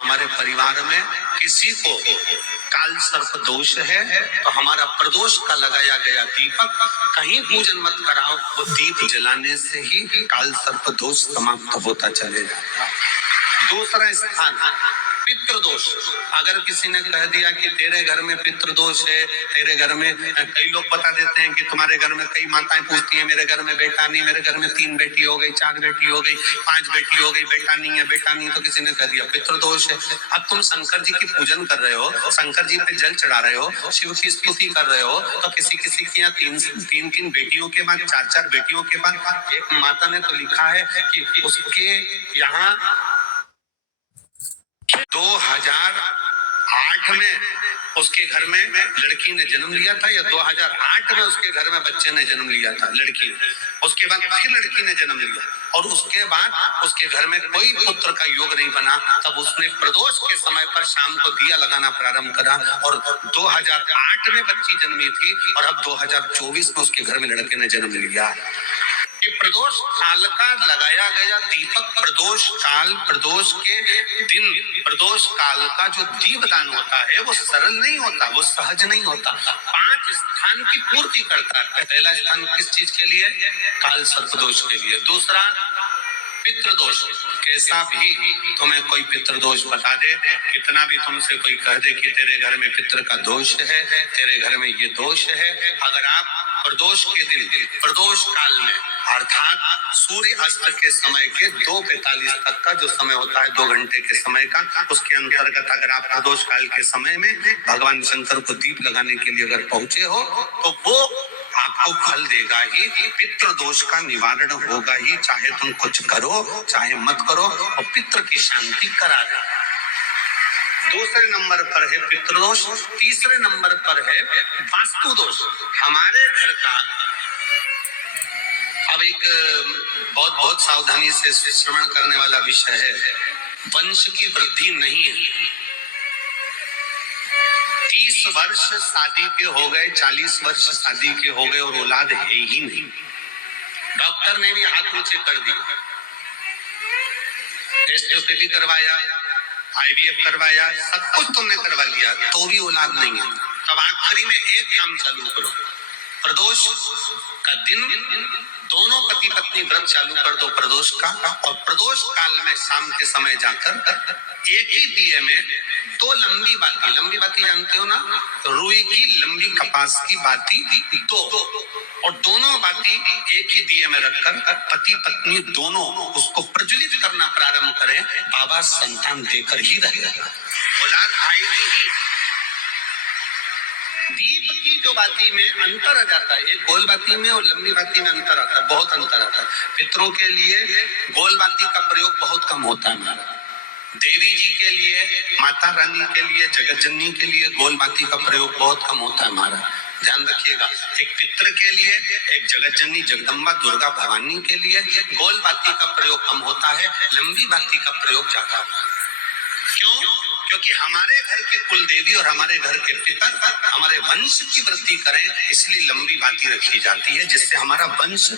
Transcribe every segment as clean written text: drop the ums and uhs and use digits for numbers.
हमारे परिवार में किसी को काल सर्प दोष है तो हमारा प्रदोष का लगाया गया दीपक कहीं पूजन मत कराओ, वो दीप जलाने से ही काल सर्प दोष समाप्त होता चले जाता है। दूसरा स्थान पितृदोष। अगर किसी ने कह दिया कि तेरे घर में पितृदोष है, तेरे घर में, कई लोग बता देते हैं कि तुम्हारे घर में, कई माताएं पूछती हैं मेरे घर में बेटा नहीं, मेरे घर में 3 बेटी हो गई, 4 बेटी हो गई, 5 बेटी हो गई, बेटा नहीं है, बेटा नहीं, तो किसी ने कह दिया पितृदोष है। अब तुम शंकर जी की पूजन कर रहे हो, शंकर जी पे जल चढ़ा रहे हो, शिव की स्तुति कर रहे हो, तो किसी किसी के यहाँ 3 बेटियों के बाद, 4 बेटियों के बाद, एक माता ने तो लिखा है कि उसके यहाँ 2008 में उसके घर में लड़की ने जन्म लिया था, या 2008 में उसके घर में बच्चे ने जन्म लिया था, लड़की। उसके बाद फिर लड़की ने जन्म लिया और उसके बाद उसके घर में कोई पुत्र का योग नहीं बना। तब उसने प्रदोष के समय पर शाम को दिया लगाना प्रारंभ करा और 2008 में बच्ची जन्मी थी और अब 2024 में उसके घर में लड़के ने जन्म लिया। कि प्रदोष काल का लगाया गया दीपक, प्रदोष काल, प्रदोष के दिन, प्रदोष काल का जो दीपदान होता है वो सरल नहीं होता, वो सहज नहीं होता। 5 स्थान की पूर्ति करता है। पहला स्थान किस चीज के लिए? काल सर्पदोष के लिए। दूसरा पितृदोष। कैसा भी तुम्हें कोई पितृदोष बता दे, कितना भी तुमसे कोई कह दे कि तेरे घर में पितृ का दोष है, तेरे घर में ये दोष है, अगर आप प्रदोष के दिन, प्रदोष काल में, अर्थात सूर्य अस्त के समय के 2:45 तक का जो समय होता है, 2 घंटे के समय का, उसके अंतर्गत अगर आप प्रदोष काल के समय में भगवान शंकर को दीप लगाने के लिए अगर पहुंचे हो तो वो आपको फल देगा ही, पितृ दोष का निवारण होगा ही, चाहे तुम कुछ करो चाहे मत करो, और पितृ की शांति करा दे। दूसरे नंबर पर है पितृदोष। तीसरे नंबर पर है वास्तु दोष। हमारे घर का अब एक बहुत बहुत सावधानी से श्रवण करने वाला विषय है, वंश की वृद्धि नहीं है। 30 वर्ष शादी के हो गए, 40 वर्ष शादी के हो गए और औलाद है ही नहीं। डॉक्टर ने भी हाथ नीचे कर दिया, टेस्ट भी करवाया, IVF करवाया, सब कुछ तुमने करवा लिया, तो भी औलाद नहीं है। तब आखिरी में एक काम चालू करो, प्रदोष का दिन दोनों पति पत्नी व्रत चालू कर दो प्रदोष का, और प्रदोष काल में शाम के समय जाकर एक ही दिए में 2 लंबी बाती जानते हो ना, रुई की लंबी कपास की बाती 2, और दोनों बाती एक ही दिए में रखकर पति पत्नी दोनों उसको प्रज्वलित करना प्रारंभ करें। बाबा संतान देकर ही रहेगा, औलाद आएगी ही। दीप की जो बाती में अंतर आ जाता है, एक गोल बाती में और लंबी बाती में अंतर आता है, बहुत अंतर आता है। पितरों के लिए गोल बाती का प्रयोग बहुत कम होता है हमारा, देवी जी के लिए, माता रानी के लिए, जगत जननी के लिए गोल बाती का प्रयोग बहुत कम होता है हमारा, ध्यान रखिएगा। एक पितृ के लिए, एक जगत जननी जगदम्बा दुर्गा भवानी के लिए गोल बाती का प्रयोग कम होता है, लंबी बाती का प्रयोग ज्यादा होता है। क्यों? क्योंकि हमारे घर की कुल देवी और हमारे घर के पितर हमारे वंश की वृद्धि करें, इसलिए लंबी बाती रखी जाती है, जिससे हमारा वंश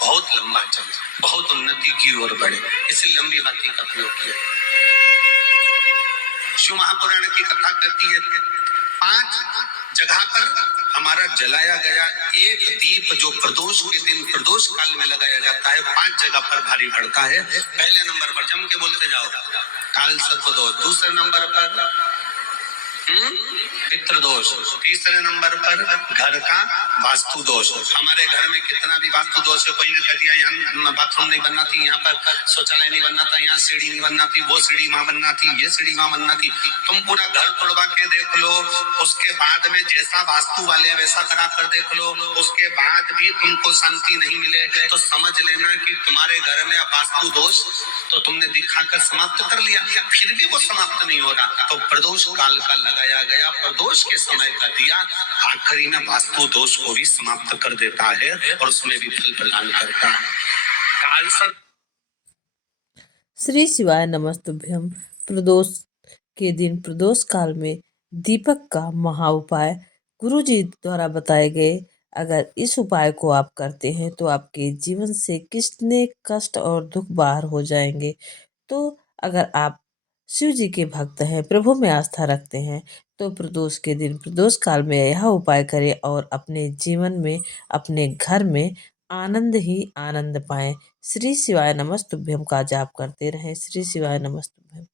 बहुत लंबा चले, बहुत उन्नति की ओर बढ़े, इसलिए लंबी बाती का प्रयोग किया। शिव महापुराण की कथा कहती है 5 जगह पर हमारा जलाया गया एक दीप जो प्रदोष के दिन, प्रदोष काल में लगाया जाता है, 5 जगह पर भारी पड़ता है। पहले नंबर पर जम के बोलते जाओ, काल सर्पदोष। दूसरे नंबर पर पितृदोष। तीसरे नंबर पर घर का वास्तु दोष। हमारे घर में कितना भी वास्तु दोष है, कोई ने कह दिया यहाँ बाथरूम नहीं बनना थी, यहाँ पर शौचालय नहीं बनना था, यहाँ सीढ़ी नहीं बनना थी, वो सीढ़ी वहां बनना थी, ये सीढ़ी वहां बनना थी, तुम पूरा घर तोड़वा के देख लो, उसके बाद में जैसा वास्तु वाले वैसा करा कर देख लो, उसके बाद भी तुमको शांति नहीं मिले तो समझ लेना कि तुम्हारे घर में वास्तु दोष तो तुमने दिखाकर समाप्त कर लिया, फिर भी वो समाप्त नहीं हो रहा, तो प्रदोष काल का लगाया गया प्रदोष के समय का दिया आखिरी में वास्तु दोष को भी समाप्त कर देता है और उसमें भी फल प्रदान करता है। काल सर श्री शिवाय नमस्तुभ्यम। प्रदोष के दिन प्रदोष काल में दीपक का महा उपाय गुरु जी द्वारा बताए गए। अगर इस उपाय को आप करते हैं तो आपके जीवन से कितने कष्ट और दुख बाहर हो जाएंगे। तो अगर आप शिव जी के भक्त हैं, प्रभु में आस्था रखते हैं, तो प्रदोष के दिन प्रदोष काल में यह उपाय करें और अपने जीवन में, अपने घर में आनंद ही आनंद पाएं। श्री शिवाय नमस्तुभ्यम का जाप करते रहें। श्री शिवाय नमस्तुभ्यम।